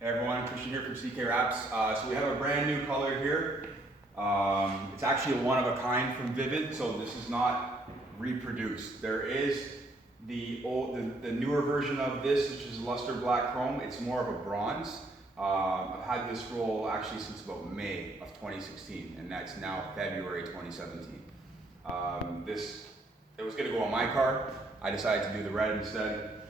Hey everyone, Christian here from CK Wraps. So we have a brand new color here. It's actually a one of a kind from Vvivid, so this is not reproduced. There is the newer version of this, which is luster black chrome. It's more of a bronze. I've had this roll actually since about May of 2016, and that's now February 2017. It was going to go on my car. I decided to do the red instead.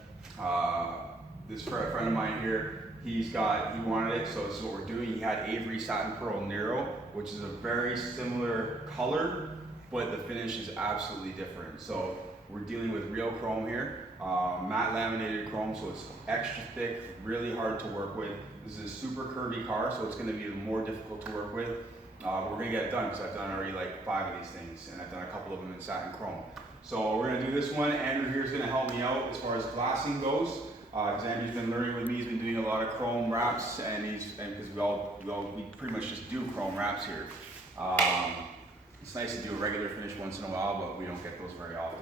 This friend of mine here, he wanted it, so this is what we're doing. He had Avery Satin Pearl Nero, which is a very similar color, but the finish is absolutely different. So we're dealing with real chrome here, matte laminated chrome, so it's extra thick, really hard to work with. This is a super curvy car, so it's going to be more difficult to work with. We're going to get it done because I've done already like 5 of these things, and I've done a couple of them in satin chrome. So we're going to do this one. Andrew here is going to help me out as far as glassing goes. Because Andrew's been learning with me, he's been doing a lot of chrome wraps, and because we pretty much just do chrome wraps here. It's nice to do a regular finish once in a while, but we don't get those very often.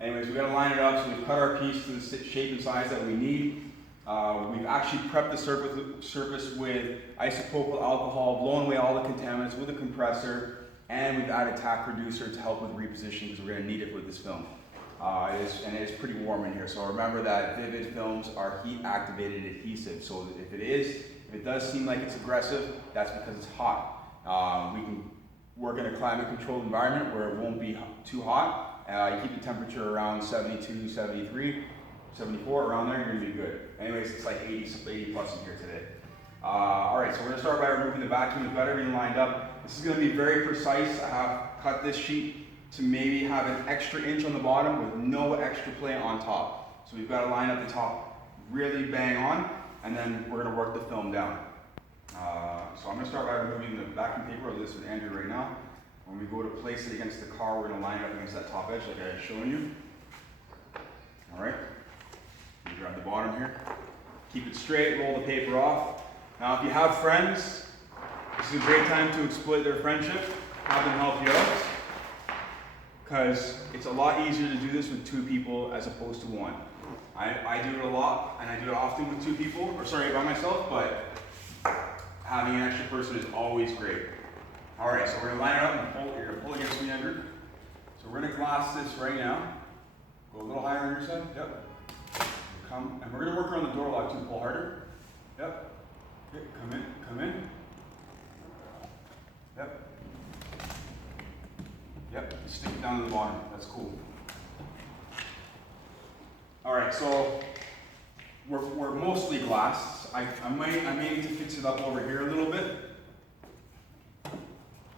Anyways, we got to line it up, so we've cut our piece to the shape and size that we need. We've actually prepped the surface with isopropyl alcohol, blown away all the contaminants with a compressor, and we've added tack reducer to help with repositioning because we're going to need it with this film. It is pretty warm in here, so remember that Vvivid films are heat activated adhesive, so if it does seem like it's aggressive, that's because it's hot. We can work in a climate controlled environment where it won't be too hot. You keep the temperature around 72, 73, 74, around there, you're going to be good. Anyways, it's like 80 plus in here today. Alright, so we're going to start by removing the vacuum. We've got everything lined up. This is going to be very precise. I have cut this sheet to maybe have an extra inch on the bottom with no extra play on top. So we've got to line up the top really bang on, and then we're going to work the film down. So I'm going to start by removing the vacuum paper. I'll do this with Andrew right now. When we go to place it against the car, we're going to line it up against that top edge like I had shown you. Alright, you grab the bottom here. Keep it straight, roll the paper off. Now if you have friends, this is a great time to exploit their friendship. Have them help you out, because it's a lot easier to do this with 2 people as opposed to 1. I do it a lot, and I do it often with 2 people, or sorry, by myself, but having an extra person is always great. Alright, so we're going to line it up and pull. You're going to pull against me, Andrew. So we're going to glass this right now. Go a little higher on your side. Yep. Come, and we're going to work around the door lock too. Pull harder. Yep. Okay, come in. Yep. Yep, stick it down to the bottom. That's cool. Alright, so we're mostly glass. I may need to fix it up over here a little bit.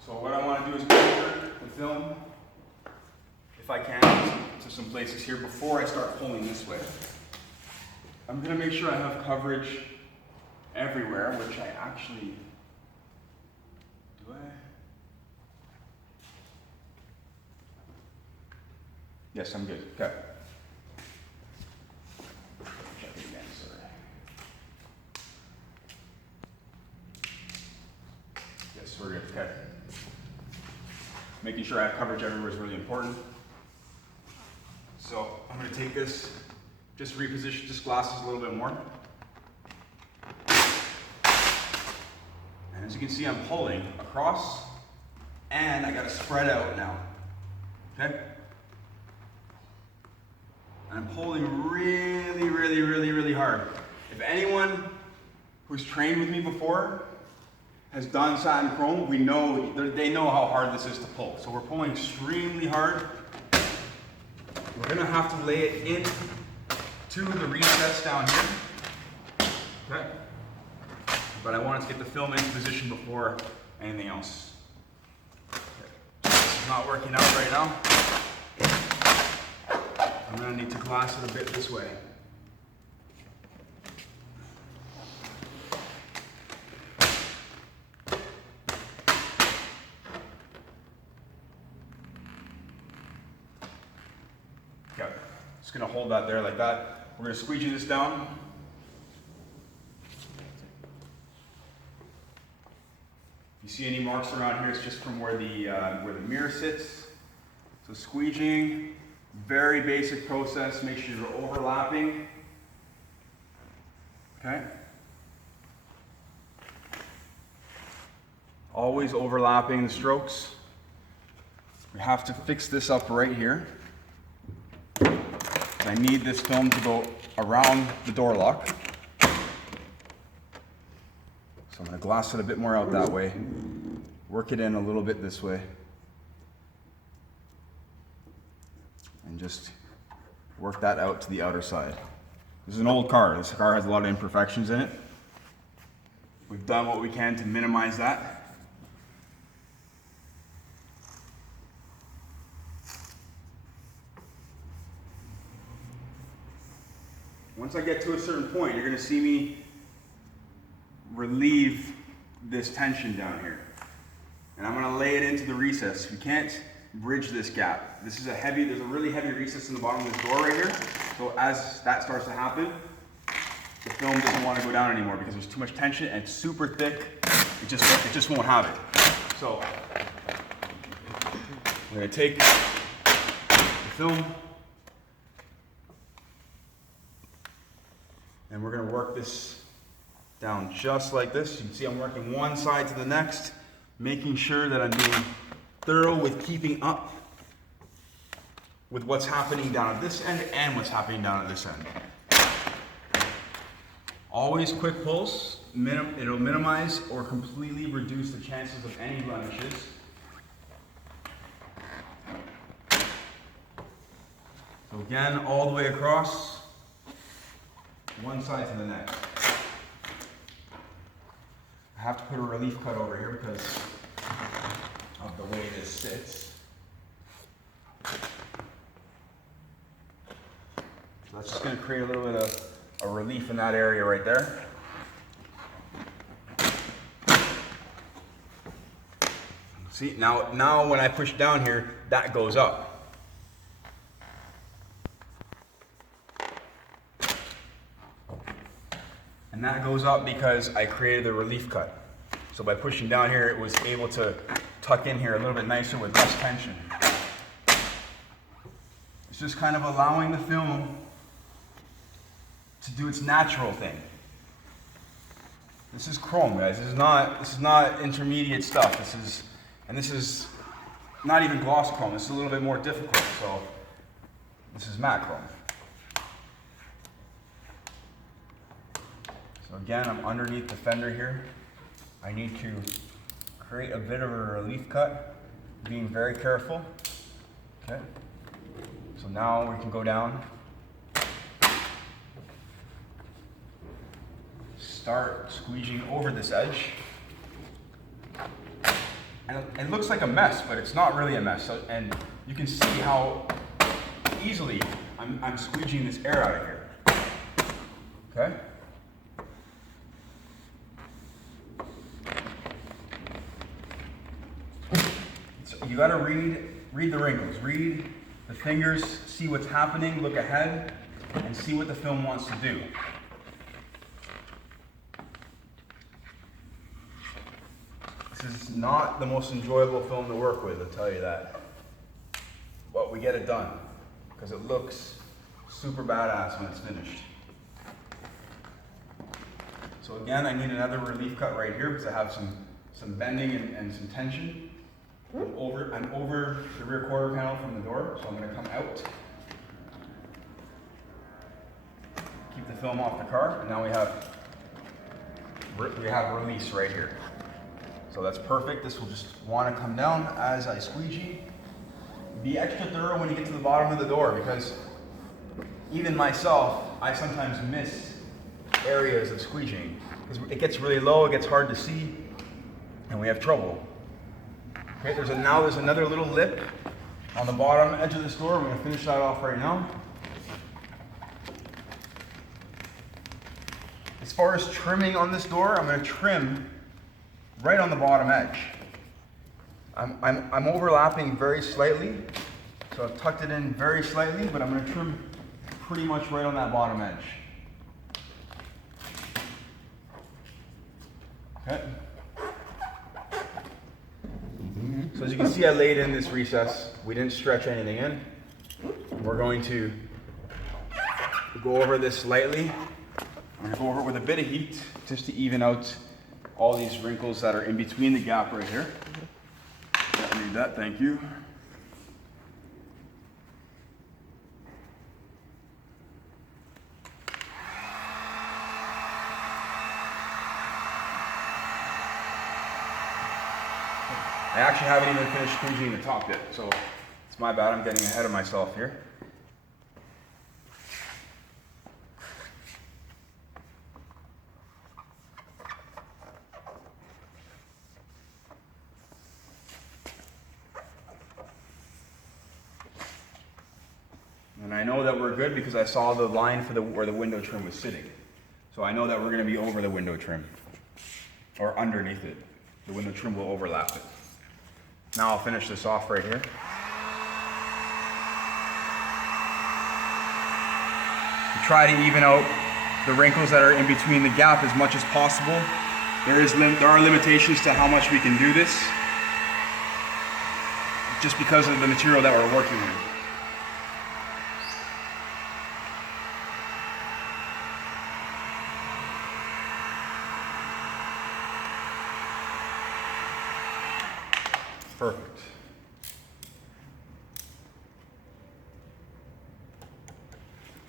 So what I want to do is cover the film, if I can, to some places here before I start pulling this way. I'm going to make sure I have coverage everywhere, which I actually do. Yes, I'm good. Okay. Check it again, sorry. Yes, we're good. Okay. Making sure I have coverage everywhere is really important. So I'm going to take this, just reposition this glasses a little bit more. And as you can see, I'm pulling across, and I got to spread out now. Okay? I'm pulling really, really, really, really hard. If anyone who's trained with me before has done satin chrome, they know how hard this is to pull. So we're pulling extremely hard. We're gonna have to lay it in to the recess down here. Okay. But I wanted to get the film in position before anything else. Okay. It's not working out right now. I'm going to need to glass it a bit this way. Okay, just going to hold that there like that. We're going to squeegee this down. If you see any marks around here, it's just from where the mirror sits. So squeegeeing. Very basic process. Make sure you're overlapping. Okay? Always overlapping the strokes. We have to fix this up right here. I need this film to go around the door lock. So I'm going to glass it a bit more out that way. Work it in a little bit this way. And just work that out to the outer side. This is an old car. This car has a lot of imperfections in it. We've done what we can to minimize that. Once I get to a certain point, you're going to see me relieve this tension down here. And I'm going to lay it into the recess. You can't bridge this gap. There's a really heavy recess in the bottom of this door right here. So as that starts to happen, the film doesn't want to go down anymore because there's too much tension and it's super thick. It just won't have it. So I'm going to take the film and we're going to work this down just like this. You can see I'm working one side to the next, making sure that I'm being thorough with keeping up with what's happening down at this end and what's happening down at this end. Always quick pulse. It'll minimize or completely reduce the chances of any blemishes. So again, all the way across, one side to the next. I have to put a relief cut over here because of the way this sits. So that's just going to create a little bit of a relief in that area right there. See, now when I push down here, that goes up. And that goes up because I created the relief cut. So by pushing down here, it was able to tuck in here a little bit nicer with less tension. It's just kind of allowing the film to do its natural thing. This is chrome, guys. This is not intermediate stuff. This is not even gloss chrome. This is a little bit more difficult. So this is matte chrome. So again, I'm underneath the fender here. I need to create a bit of a relief cut, being very careful. Okay. So now we can go down. Start squeegeing over this edge. And it looks like a mess, but it's not really a mess. So, and you can see how easily I'm squeegeeing this air out of here. Okay? So you gotta read the wrinkles, read the fingers, see what's happening, look ahead, and see what the film wants to do. This is not the most enjoyable film to work with, I'll tell you that. But we get it done, because it looks super badass when it's finished. So again, I need another relief cut right here because I have some bending and some tension. I'm over the rear quarter panel from the door, so I'm going to come out. Keep the film off the car, and now we have release right here. So that's perfect. This will just want to come down as I squeegee. Be extra thorough when you get to the bottom of the door because even myself, I sometimes miss areas of squeegeeing because it gets really low, it gets hard to see, and we have trouble. Okay, there's another little lip on the bottom edge of this door. I'm going to finish that off right now. As far as trimming on this door, I'm going to trim right on the bottom edge. I'm overlapping very slightly, so I've tucked it in very slightly, but I'm going to trim pretty much right on that bottom edge. Okay. So as you can see, I laid in this recess. We didn't stretch anything in. We're going to go over this lightly. I'm going to go over it with a bit of heat just to even out all these wrinkles that are in between the gap right here. Don't need that, thank you. I actually haven't even finished squeegeeing the top yet, so it's my bad, I'm getting ahead of myself here. And I know that we're good because I saw the line for where the window trim was sitting. So I know that we're going to be over the window trim, or underneath it. The window trim will overlap it. Now I'll finish this off right here. Try to even out the wrinkles that are in between the gap as much as possible. There are limitations to how much we can do this, just because of the material that we're working with. Perfect.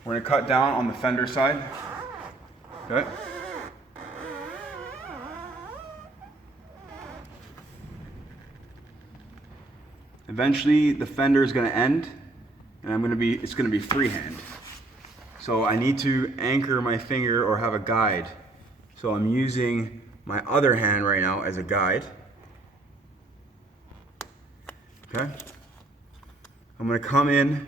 We're going to cut down on the fender side. Okay. Eventually the fender is going to end and it's going to be freehand. So I need to anchor my finger or have a guide. So I'm using my other hand right now as a guide. Okay. I'm going to come in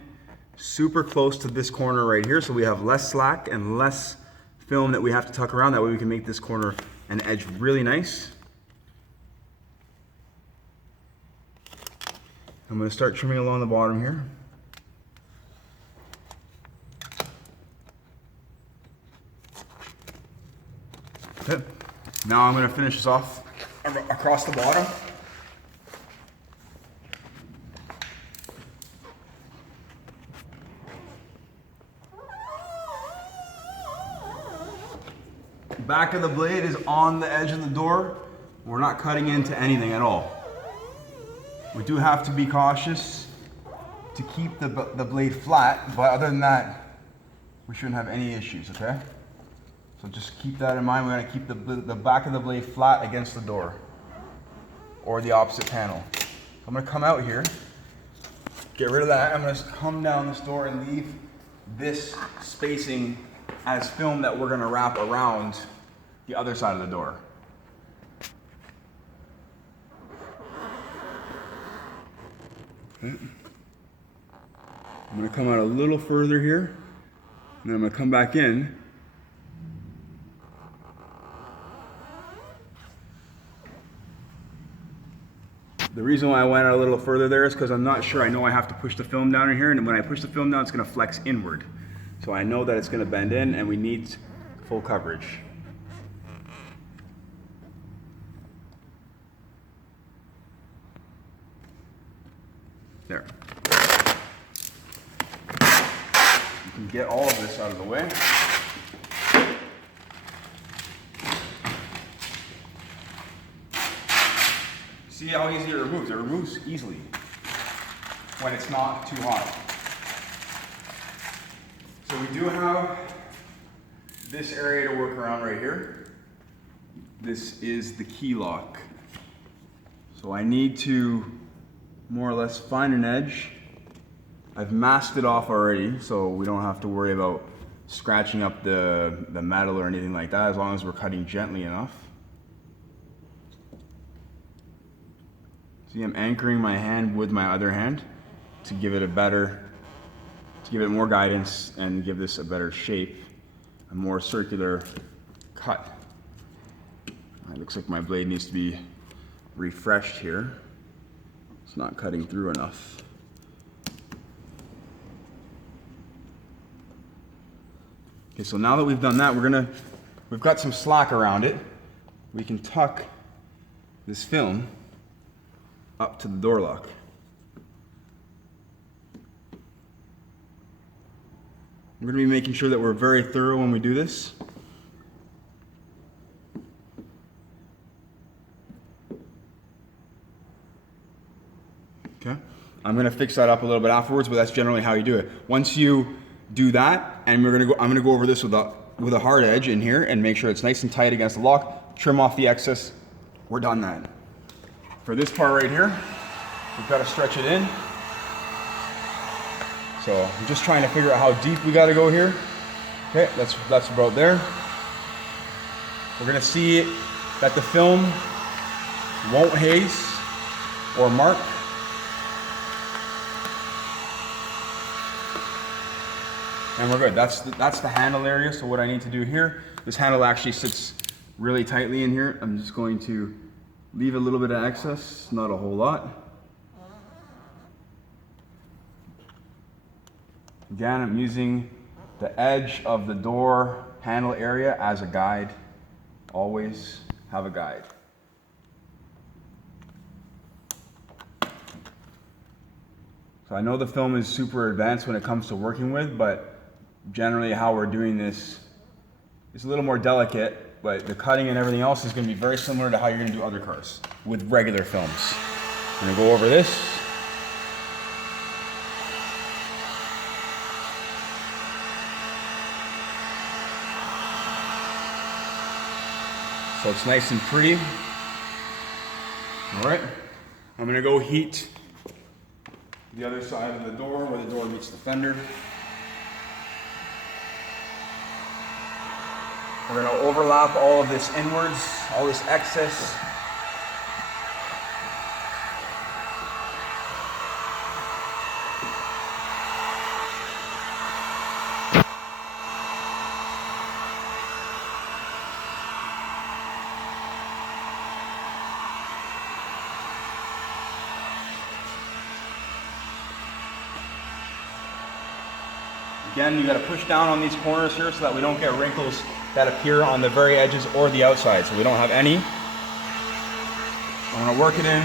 super close to this corner right here so we have less slack and less film that we have to tuck around. That way we can make this corner and edge really nice. I'm going to start trimming along the bottom here. Okay. Now I'm going to finish this off across the bottom. Back of the blade is on the edge of the door. We're not cutting into anything at all. We do have to be cautious to keep the blade flat, but other than that, we shouldn't have any issues, okay? So just keep that in mind. We're gonna keep the back of the blade flat against the door or the opposite panel. I'm gonna come out here, get rid of that. I'm gonna come down this door and leave this spacing as film that we're gonna wrap around the other side of the door. Okay. I'm gonna come out a little further here, and then I'm gonna come back in. The reason why I went out a little further there is because I'm not sure. I know I have to push the film down in here, and when I push the film down, it's gonna flex inward. So I know that it's gonna bend in, and we need full coverage. There. You can get all of this out of the way. See how easy it removes? It removes easily when it's not too hot. So we do have this area to work around right here. This is the key lock. So I need to more or less find an edge. I've masked it off already, so we don't have to worry about scratching up the metal or anything like that, as long as we're cutting gently enough. See, I'm anchoring my hand with my other hand to give it more guidance and give this a better shape, a more circular cut. It looks like my blade needs to be refreshed here. It's not cutting through enough. Okay, so now that we've done that, we've got some slack around it. We can tuck this film up to the door lock. We're going to be making sure that we're very thorough when we do this. Okay. I'm gonna fix that up a little bit afterwards, but that's generally how you do it. Once you do that, and I'm gonna go over this with a hard edge in here and make sure it's nice and tight against the lock, trim off the excess, we're done then. For this part right here, we've got to stretch it in. So I'm just trying to figure out how deep we got to go here. Okay, that's about there. We're gonna see that the film won't haze or mark. And we're good. That's the handle area. So what I need to do here, this handle actually sits really tightly in here. I'm just going to leave a little bit of excess, not a whole lot. Again, I'm using the edge of the door handle area as a guide. Always have a guide. So I know the film is super advanced when it comes to working with, but generally how we're doing this is a little more delicate, but the cutting and everything else is going to be very similar to how you're going to do other cars with regular films. I'm going to go over this. So it's nice and pretty. All right, I'm going to go heat the other side of the door where the door meets the fender. We're going to overlap all of this inwards, all this excess. Again, you got to push down on these corners here so that we don't get wrinkles that appear on the very edges or the outside, so we don't have any. I'm going to work it in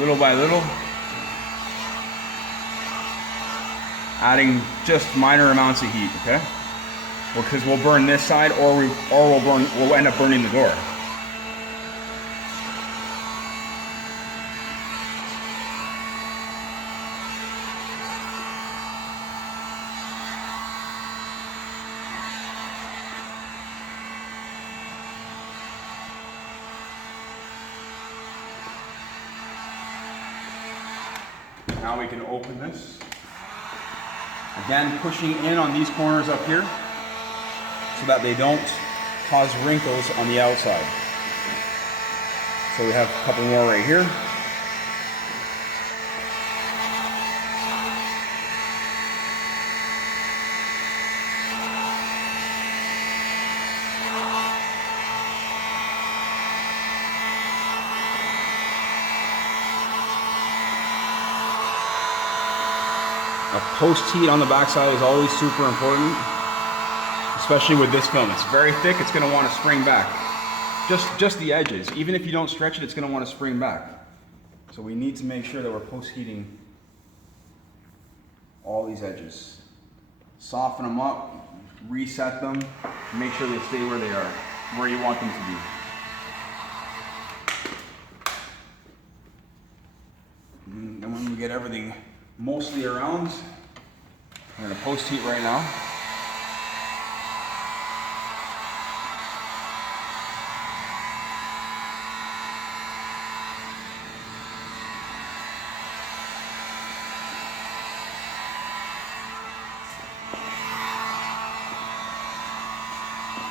little by little, adding just minor amounts of heat, okay? Because we'll burn this side, or we'll end up burning the door. Now we can open this. Again, pushing in on these corners up here so that they don't cause wrinkles on the outside. So we have a couple more right here. A post heat on the backside is always super important, especially with this film. It's very thick, it's going to want to spring back. Just the edges. Even if you don't stretch it, it's going to want to spring back. So we need to make sure that we're post heating all these edges. Soften them up, reset them, make sure they stay where they are, where you want them to be. And then when we get everything mostly around, I'm going to post heat right now.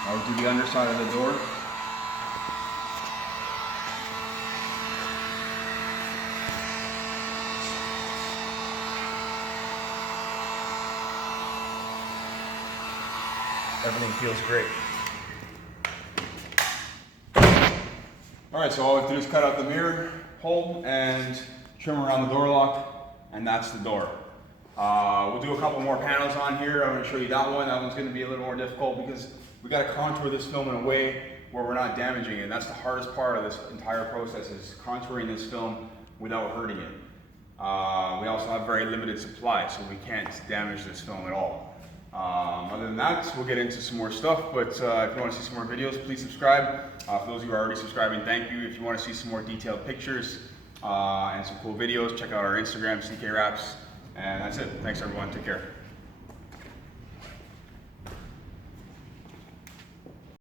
I'll do the underside of the door. Everything feels great. All right, so all we have to do is cut out the mirror hole and trim around the door lock, and that's the door. We'll do a couple more panels on here. I'm going to show you that one. That one's going to be a little more difficult because we got to contour this film in a way where we're not damaging it. And that's the hardest part of this entire process, is contouring this film without hurting it. We also have very limited supply, so we can't damage this film at all. Other than that, we'll get into some more stuff, but if you want to see some more videos, please subscribe. For those of you who are already subscribing, thank you. If you want to see some more detailed pictures, and some cool videos. Check out our Instagram, CK Raps. And that's it. Thanks everyone. Take care.